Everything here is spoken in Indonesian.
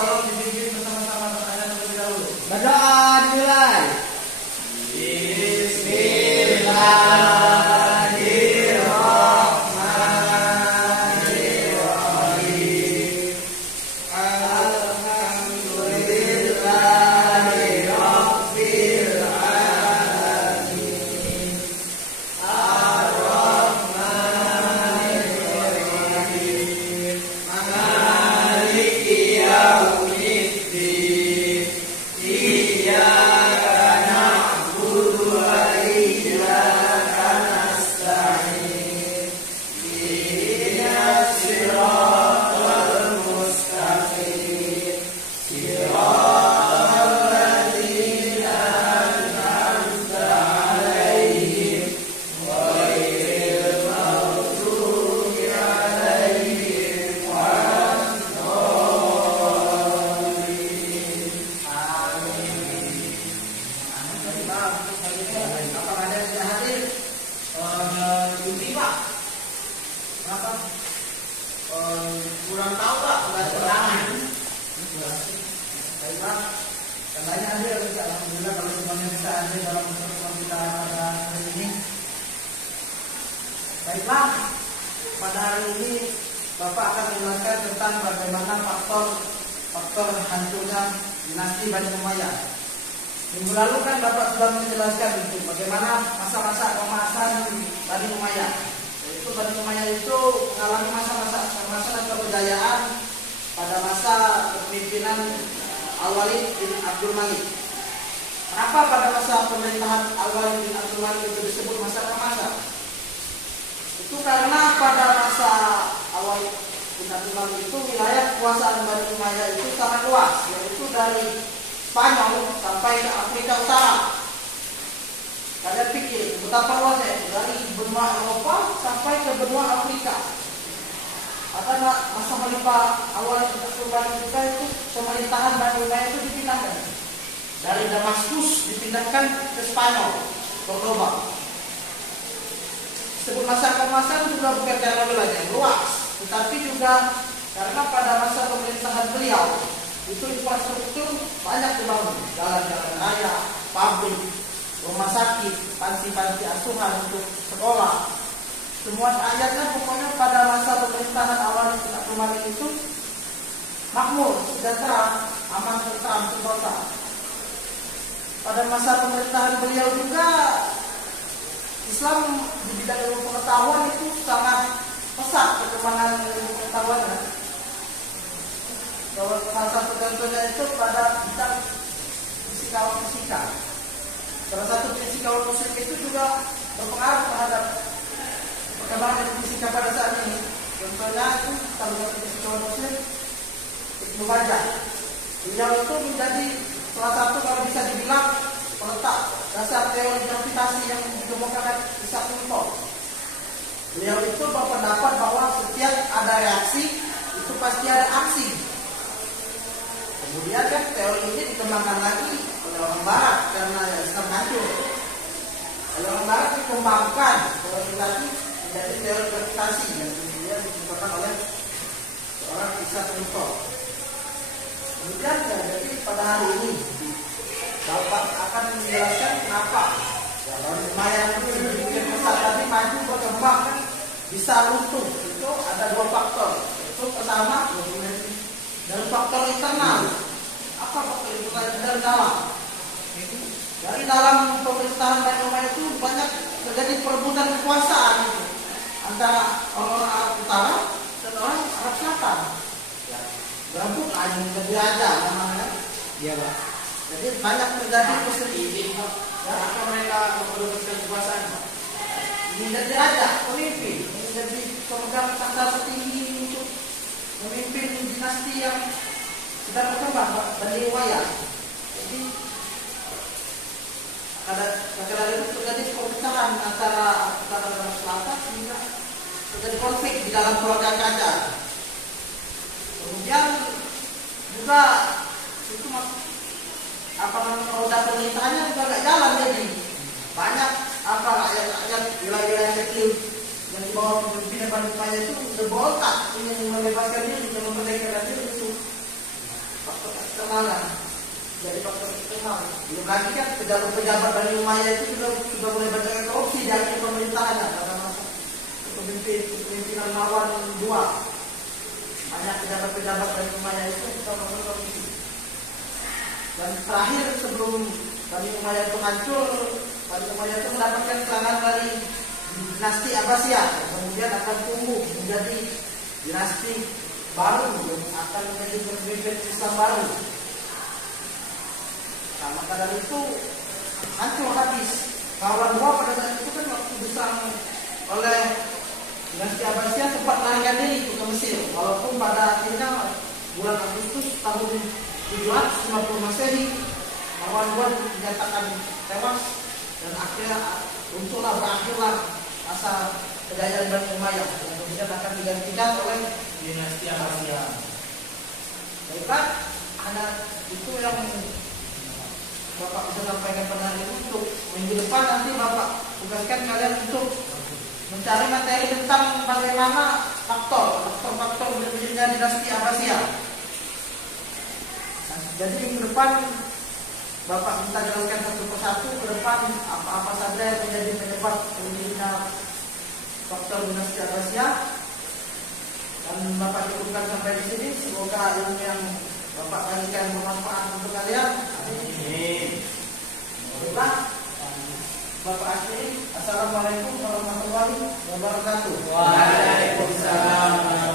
tolong dibimbing bersama-sama pertanyaan terlebih dahulu. Berdoa dimulai. Kurang tahu Pak, nggak terangin. Baiklah, katanya hadir, alhamdulillah kalau semuanya bisa hadir dalam pertemuan kita pada hari ini. Baiklah, pada hari ini Bapak akan menjelaskan tentang bagaimana faktor hancurnya dinasti Bani Umayyah. Minggu lalu kan Bapak sudah menjelaskan itu bagaimana masa-masa kemasan Bani Umayyah. Yaitu Bani Umayyah itu mengalami masa-masa kejayaan pada masa kepemimpinan Al-Walid bin Abdul Malik. Kenapa pada masa pemerintahan Al-Walid bin Abdul Malik itu disebut masa kemasan? Itu karena pada masa Al-Walid bin Abdul Malik itu wilayah kekuasaan Bani Umayyah itu sangat luas, yaitu dari Spanyol sampai ke Afrika Utara. Kalian pikir betapa luasnya, dari benua Eropa sampai ke benua Afrika. Pada masa khalifah awal Abdul Malik itu pemerintahan Bani Umayyah itu dipindahkan dari Damaskus, dipindahkan ke Spanyol, Cordoba. Disebut masa keemasan juga bukan karena wilayahnya luas, tetapi juga karena pada masa pemerintahan beliau itu infrastruktur banyak dibangun, jalan-jalan raya, pabrik, rumah sakit, panti-panti asuhan untuk sekolah. Semua ayatnya pokoknya pada masa pemerintahan awal Abdul Malik itu makmur, sejahtera, aman, tentram, sentosa. Pada masa pemerintahan beliau juga Islam di bidang ilmu pengetahuan itu sangat pesat perkembangan ilmu pengetahuannya. Salah satu contohnya itu pada bidang fisika. Salah satu fisikawan muslim itu juga berpengaruh terhadap perkembangan fisika pada saat ini. Contohnya itu salah satu fisikawan muslim Ibnu Bajjah. Beliau itu menjadi salah satu kalau bisa dibilang peletak dasar teori gravitasi yang ditemukan Isaac Newton. Beliau itu berpendapat bahwa setiap ada reaksi itu pasti ada aksi. Kemudian kan teori ini dikembangkan lagi oleh orang Barat karena Islam hancur. Oleh orang Barat dikembangkan teori tadi menjadi teori gravitasi yang kemudian dikembangkan oleh seorang Isaac Newton. Kemudian jadi pada hari ini Bapak akan menjelaskan kenapa Bani Umayyah itu dibikin besar tadi maju berkembang kan bisa runtuh. Itu ada dua faktor. Itu pertama dari faktor internal. Apa faktor internal dari dalam? Dari dalam pemerintahan Bani Umayyah itu banyak terjadi perebutan kekuasaan antara orang Arab Utara dan orang Arab Selatan. Berebut aja menjadi raja namanya. Iya Pak. Jadi banyak terjadi perselisihan. Apa mereka memperebutkan kekuasaan? Menjadi raja, pemimpin, menjadi pemegang tangga tertinggi untuk memimpin dinasti yang sedang berkembang, Bani Umayyah. Jadi ada itu terjadi perpecahan antara Utara dan Selatan sehingga terjadi konflik di dalam keluarga kerajaan. Kemudian juga itu roda pemerintahannya juga nggak jalan, jadi banyak rakyat wilayah kecil yang di bawah pemimpinan Bani Umayyah itu berontak ingin membebaskan diri dan memerdekakan diri itu. perkenalan. Jadi faktor eksternal. Belum lagi kan pejabat-pejabat Bani Umayyah itu sudah mulai banyak korupsi di akhir pemerintahannya karena masuk kepemimpinan Marwan II. Banyak pejabat-pejabat Bani Umayyah itu sudah masuk korupsi. Dan terakhir sebelum Bani Umayyah itu hancur, Bani Umayyah itu mendapatkan serangan dari dinasti Abbasiyah, kemudian akan tumbuh menjadi dinasti baru yang akan menjadi pemimpin Islam baru. Nah, maka dari itu hancur habis. Marwan II pada saat itu kan waktu diserang oleh dinasti Abbasiyah sempat melarikan diri ke Mesir, walaupun pada akhirnya bulan Agustus tahun 750 Masehi Marwan II dinyatakan tewas dan akhirnya berakhirlah masa kejayaan Bani Umayyah yang kemudian akan digantikan oleh dinasti Abbasiyah. Baiklah, hanya itu yang Bapak bisa sampaikan pada hari ini. Untuk minggu depan nanti Bapak tugaskan kalian untuk mencari materi tentang bagaimana faktor-faktor berdirinya dinasti Abbasiyah. Jadi minggu depan Bapak minta jelaskan satu persatu ke depan apa-apa saja yang menjadi penyebab berdirinya faktor dinasti Abbasiyah. Dan Bapak cukupkan sampai di sini. Semoga ilmu yang Bapak bagikan bermanfaat untuk kalian. Amin. Baiklah, Bapak akhiri. Assalamualaikum warahmatullahi wabarakatuh. Waalaikumsalam.